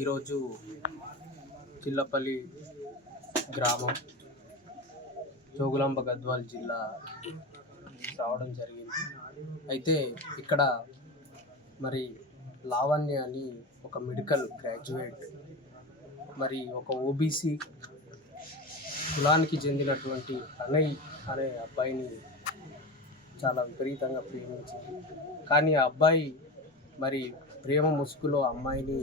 ఈరోజు చిల్లపల్లి గ్రామం జోగులాంబ గద్వాల్ జిల్లా రావడం జరిగింది. అయితే ఇక్కడ మరి లావణ్య అని ఒక మెడికల్ గ్రాడ్యుయేట్, మరి ఒక ఓబీసీ కులానికి చెందినటువంటి అనయ్ అనే అబ్బాయిని చాలా విపరీతంగా ప్రేమించింది. కానీ ఆ అబ్బాయి మరి ప్రేమ ముసుగులో అమ్మాయిని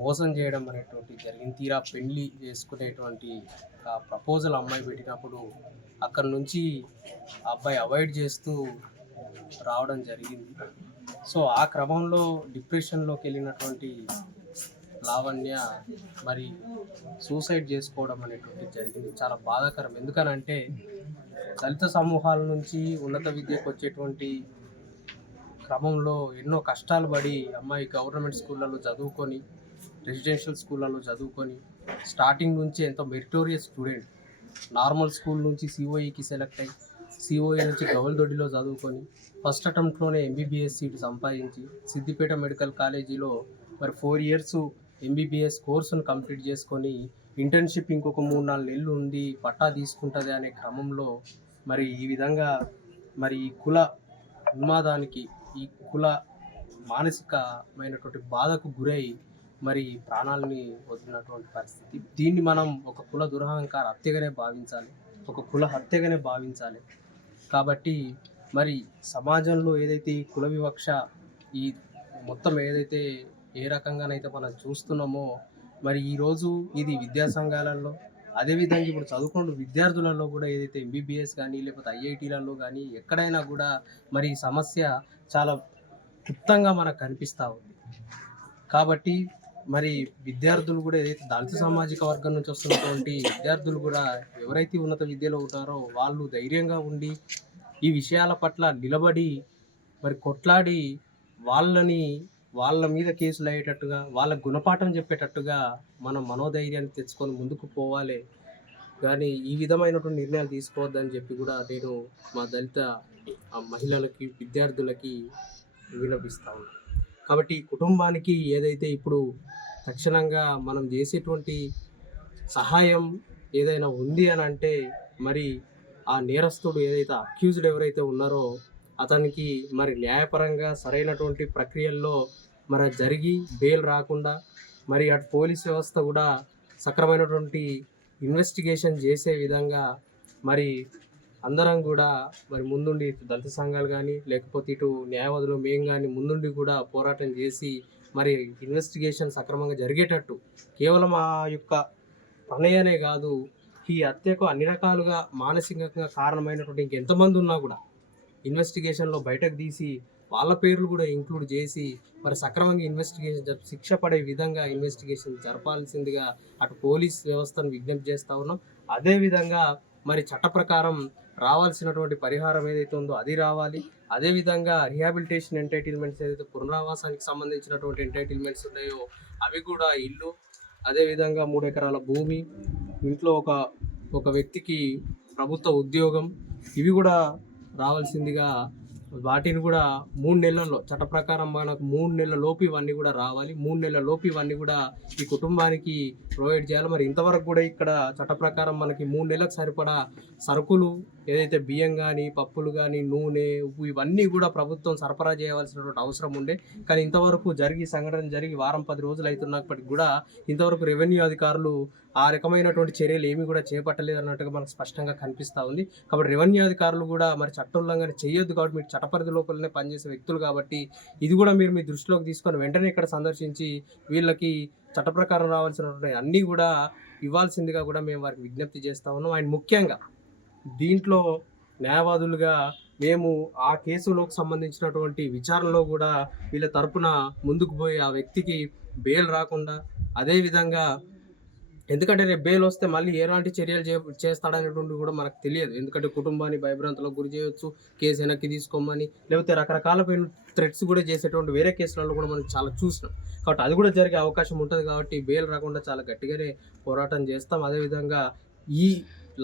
మోసం చేయడం అనేటువంటి జరిగింది. తీరా పెళ్లి చేసుకునేటువంటి ఆ ప్రపోజల్ అమ్మాయి పెట్టినప్పుడు అక్కడి నుంచి ఆ అబ్బాయి అవాయిడ్ చేస్తూ రావడం జరిగింది. సో ఆ క్రమంలో డిప్రెషన్లోకి వెళ్ళినటువంటి లావణ్య మరి సూసైడ్ చేసుకోవడం అనేటువంటి జరిగింది. చాలా బాధాకరం. ఎందుకనంటే దళిత సమూహాల నుంచి ఉన్నత విద్యకు వచ్చేటువంటి క్రమంలో ఎన్నో కష్టాలు పడి అమ్మాయి గవర్నమెంట్ స్కూళ్ళలో చదువుకొని, రెసిడెన్షియల్ స్కూళ్ళలో చదువుకొని, స్టార్టింగ్ నుంచి ఎంతో మెరిటోరియస్ స్టూడెంట్, నార్మల్ స్కూల్ నుంచి సిఓఈకి సెలెక్ట్ అయ్యి, సిఓఈ నుంచి గవల్దొడ్డిలో చదువుకొని ఫస్ట్ అటెంప్ట్లోనే ఎంబీబీఎస్ సీట్ సంపాదించి సిద్దిపేట మెడికల్ కాలేజీలో మరి 4 years ఎంబీబీఎస్ కోర్సును కంప్లీట్ చేసుకొని ఇంటర్న్షిప్ ఇంకొక 3-4 నెలలు ఉండి పట్టా తీసుకుంటుంది అనే క్రమంలో మరి ఈ విధంగా మరి ఈ కుల ఉన్మాదానికి, ఈ కుల మానసికమైనటువంటి బాధకు గురై మరి ప్రాణాలని వదిలినటువంటి పరిస్థితి. దీన్ని మనం ఒక కుల దురహంకార హత్యగానే భావించాలి, ఒక కుల హత్యగానే భావించాలి. కాబట్టి మరి సమాజంలో ఏదైతే ఈ కుల వివక్ష, ఈ మొత్తం ఏదైతే ఏ రకంగానైతే మనం చూస్తున్నామో మరి ఈరోజు ఇది విద్యా సంఘాలలో, అదేవిధంగా ఇప్పుడు చదువుకున్న విద్యార్థులలో కూడా ఏదైతే ఎంబీబీఎస్ కానీ లేకపోతే ఐఐటీలలో కానీ ఎక్కడైనా కూడా మరి ఈ సమస్య చాలా క్లుప్తంగా మనకు కనిపిస్తూ ఉంది. కాబట్టి మరి విద్యార్థులు కూడా ఏదైతే దళిత సామాజిక వర్గం నుంచి వస్తున్నటువంటి విద్యార్థులు కూడా ఎవరైతే ఉన్నత విద్యలో ఉన్నారో వాళ్ళు ధైర్యంగా ఉండి ఈ విషయాల పట్ల నిలబడి మరి కొట్లాడి వాళ్ళ మీద కేసులు అయ్యేటట్టుగా, వాళ్ళ గుణపాఠం చెప్పేటట్టుగా మనం మనోధైర్యాన్ని తెచ్చుకొని ముందుకు పోవాలి. కానీ ఈ విధమైనటువంటి నిర్ణయాలు తీసుకోవద్దని చెప్పి కూడా నేను మా దళిత మహిళలకి, విద్యార్థులకి విన్నపిస్తా ఉన్నాను. కాబట్టి ఈ కుటుంబానికి ఏదైతే ఇప్పుడు తక్షణంగా మనం చేసేటువంటి సహాయం ఏదైనా ఉంది అని అంటే మరి ఆ నేరస్తుడు ఏదైతే అక్యూజ్డ్ ఎవరైతే ఉన్నారో అతనికి మరి న్యాయపరంగా సరైనటువంటి ప్రక్రియల్లో మరి జరిగి బెయిల్ రాకుండా మరి అటు పోలీస్ వ్యవస్థ కూడా సక్రమైనటువంటి ఇన్వెస్టిగేషన్ చేసే విధంగా మరి అందరం కూడా మరి ముందుండి దళిత సంఘాలు కానీ లేకపోతే ఇటు న్యాయవాదులు మేము కానీ ముందుండి కూడా పోరాటం చేసి మరి ఇన్వెస్టిగేషన్ సక్రమంగా జరిగేటట్టు, కేవలం ఆ యొక్క ప్రణయనే కాదు, ఈ హత్యకు అన్ని రకాలుగా మానసికంగా కారణమైనటువంటి ఇంకెంతమంది ఉన్నా కూడా ఇన్వెస్టిగేషన్లో బయటకు తీసి వాళ్ళ పేర్లు కూడా ఇంక్లూడ్ చేసి మరి సక్రమంగా ఇన్వెస్టిగేషన్ శిక్ష పడే విధంగా ఇన్వెస్టిగేషన్ జరపాల్సిందిగా అటు పోలీస్ వ్యవస్థను విజ్ఞప్తి చేస్తూ ఉన్నాం. అదేవిధంగా మరి చట్ట ప్రకారం రావాల్సినటువంటి పరిహారం ఏదైతే ఉందో అది రావాలి. అదేవిధంగా రిహాబిలిటేషన్ ఎంటైటిల్మెంట్స్ ఏదైతే పునరావాసానికి సంబంధించినటువంటి ఎంటైటిల్మెంట్స్ ఉన్నాయో అవి కూడా ఇల్లు, అదేవిధంగా 3 ఎకరాల భూమి, ఇంట్లో ఒక వ్యక్తికి ప్రభుత్వ ఉద్యోగం, ఇవి కూడా రావాల్సిందిగా వాటిని కూడా 3 నెలల్లో చట్ట ప్రకారం మనకు 3 నెలల లోపు ఇవన్నీ కూడా రావాలి. 3 నెలల లోపు ఇవన్నీ కూడా ఈ కుటుంబానికి ప్రొవైడ్ చేయాలి. మరి ఇంతవరకు కూడా ఇక్కడ చట్ట ప్రకారం మనకి 3 నెలలకు సరిపడా సరుకులు ఏదైతే బియ్యం కానీ, పప్పులు కానీ, నూనె, ఉప్పు ఇవన్నీ కూడా ప్రభుత్వం సరఫరా చేయవలసినటువంటి అవసరం ఉండే. కానీ ఇంతవరకు సంఘటన జరిగి వారం 10 రోజులు అవుతున్నప్పటికీ కూడా ఇంతవరకు రెవెన్యూ అధికారులు ఆ రకమైనటువంటి చర్యలు ఏమీ కూడా చేపట్టలేదు అన్నట్టుగా మనకు స్పష్టంగా కనిపిస్తూ ఉంది. కాబట్టి రెవెన్యూ అధికారులు కూడా మరి చట్టోల్లంఘన చేయొద్దు. కాబట్టి మీరు చట్టపరిధి లోపలనే పనిచేసే వ్యక్తులు కాబట్టి ఇది కూడా మీరు మీ దృష్టిలోకి తీసుకొని వెంటనే ఇక్కడ సందర్శించి వీళ్ళకి చట్ట ప్రకారం రావాల్సినటువంటి అన్నీ కూడా ఇవ్వాల్సిందిగా కూడా మేము వారికి విజ్ఞప్తి చేస్తూ ఉన్నాం. అండ్ ముఖ్యంగా దీంట్లో న్యాయవాదులుగా మేము ఆ కేసులోకి సంబంధించినటువంటి విచారణలో కూడా వీళ్ళ తరపున ముందుకు పోయి ఆ వ్యక్తికి బెయిల్ రాకుండా, అదేవిధంగా ఎందుకంటే రేపు బెయిల్ వస్తే మళ్ళీ ఎలాంటి చర్యలు చేస్తాడనేటువంటి కూడా మనకు తెలియదు. ఎందుకంటే కుటుంబాన్ని భయభ్రాంతులకు గురి చేయవచ్చు, కేసు వెనక్కి తీసుకోమని, లేకపోతే రకరకాలమైన థ్రెట్స్ కూడా చేసేటువంటి వేరే కేసులలో కూడా మనం చాలా చూసినాం. కాబట్టి అది కూడా జరిగే అవకాశం ఉంటుంది. కాబట్టి బెయిల్ రాకుండా చాలా గట్టిగానే పోరాటం చేస్తాం. అదేవిధంగా ఈ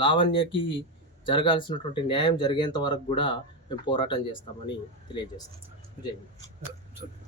లావణ్యకి జరగాల్సినటువంటి న్యాయం జరిగేంత వరకు కూడా మేము పోరాటం చేస్తామని తెలియజేస్తాం. జై హింద్.